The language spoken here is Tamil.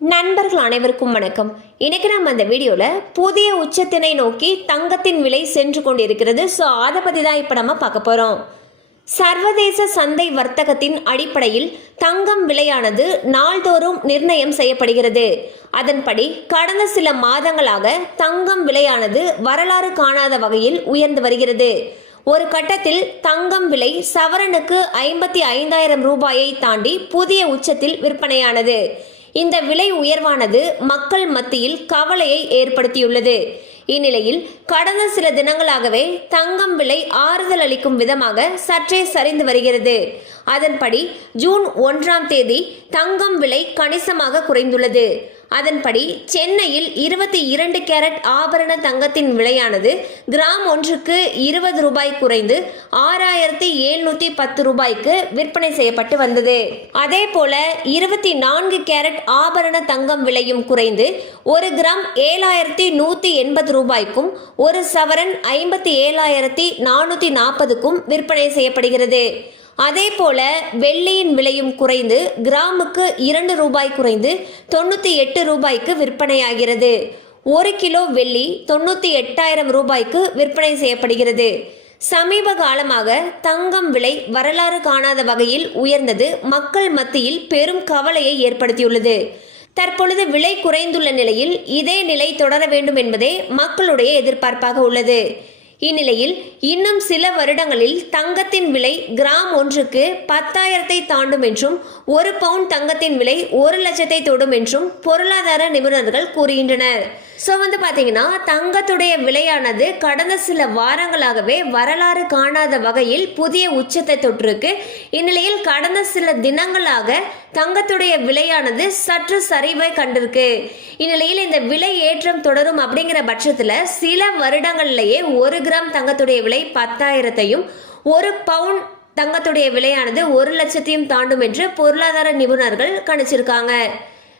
நண்பர்கள் அனைவருக்கும் வணக்கம். இன்னைக்கு நம்ம அந்த வீடியோவில் புதிய உச்சத்தினை நோக்கி தங்கத்தின் விலை சென்று கொண்டிருக்கிறது. ஸோ அதை பற்றி தான் இப்போ நம்ம பார்க்க போகிறோம் சர்வதேச சந்தை வர்த்தகத்தின் அடிப்படையில் தங்கம் விலையானது நாள்தோறும் நிர்ணயம் செய்யப்படுகிறது. அதன்படி கடந்த சில மாதங்களாக தங்கம் விலையானது வரலாறு காணாத வகையில் உயர்ந்து வருகிறது. ஒரு கட்டத்தில் தங்கம் விலை சவரனுக்கு ஐம்பத்தி ஐந்தாயிரம் ரூபாயை தாண்டி புதிய உச்சத்தில் விற்பனையானது. இந்த விலை உயர்வானது மக்கள் மத்தியில் கவலையை ஏற்படுத்தியுள்ளது. இந்நிலையில் கடந்த சில தினங்களாகவே தங்கம் விலை ஆறுதல் அளிக்கும் விதமாக சற்றே சரிந்து வருகிறது. அதன்படி ஜூன் ஒன்றாம் தேதி தங்கம் விலை கணிசமாக குறைந்துள்ளது. அதன்படி சென்னையில் இருபத்தி இரண்டு கேரட் ஆபரண தங்கத்தின் விலையானது கிராம் ஒன்றுக்கு இருபது ரூபாய் குறைந்து ஆறாயிரத்தி எழுநூற்றி பத்து ரூபாய்க்கு விற்பனை செய்யப்பட்டு வந்தது. அதே போல இருபத்தி நான்கு கேரட் ஆபரண தங்கம் விலையும் குறைந்து ஒரு கிராம் ஏழாயிரத்தி நூற்றி எண்பது ரூபாய்க்கும் ஒரு சவரன் ஐம்பத்தி ஏழாயிரத்தி நானூற்றி நாற்பதுக்கும் விற்பனை செய்யப்படுகிறது. அதே போல வெள்ளியின் விலையும் குறைந்து கிராமுக்கு இரண்டு ரூபாய் குறைந்து தொண்ணூற்றி எட்டு ரூபாய்க்கு விற்பனையாகிறது. ஒரு கிலோ வெள்ளி தொண்ணூற்றி எட்டாயிரம் ரூபாய்க்கு விற்பனை செய்யப்படுகிறது. சமீப காலமாக தங்கம் விலை வரலாறு காணாத வகையில் உயர்ந்தது. மக்கள் மத்தியில் பெரும் கவலையை ஏற்படுத்தியுள்ளது. தற்பொழுது விலை குறைந்துள்ள நிலையில் இதே நிலை தொடர வேண்டும் என்பதே மக்களுடைய எதிர்பார்ப்பாக உள்ளது. இந்நிலையில் இன்னும் சில வருடங்களில் தங்கத்தின் விலை கிராம் ஒன்றுக்கு பத்தாயிரத்தை தாண்டும் என்றும் ஒரு பவுன் தங்கத்தின் விலை ஒரு லட்சத்தை தொடும் என்றும் பொருளாதார நிபுணர்கள் கூறுகின்றனர். ஸோ வந்து பார்த்தீங்கன்னா தங்கத்துடைய விலையானது கடந்த சில வாரங்களாகவே வரலாறு காணாத வகையில் புதிய உச்சத்தை தொற்றுருக்கு. இந்நிலையில் கடந்த சில தினங்களாக தங்கத்துடைய விலையானது சற்று சரிவை கண்டிருக்கு. இந்நிலையில் இந்த விலை ஏற்றம் தொடரும் அப்படிங்கிற பட்சத்தில் சில வருடங்கள்லேயே ஒரு கிராம் தங்கத்துடைய விலை பத்தாயிரத்தையும் ஒரு பவுன் தங்கத்துடைய விலையானது ஒரு லட்சத்தையும் தாண்டும் என்று பொருளாதார நிபுணர்கள் கணிச்சிருக்காங்க.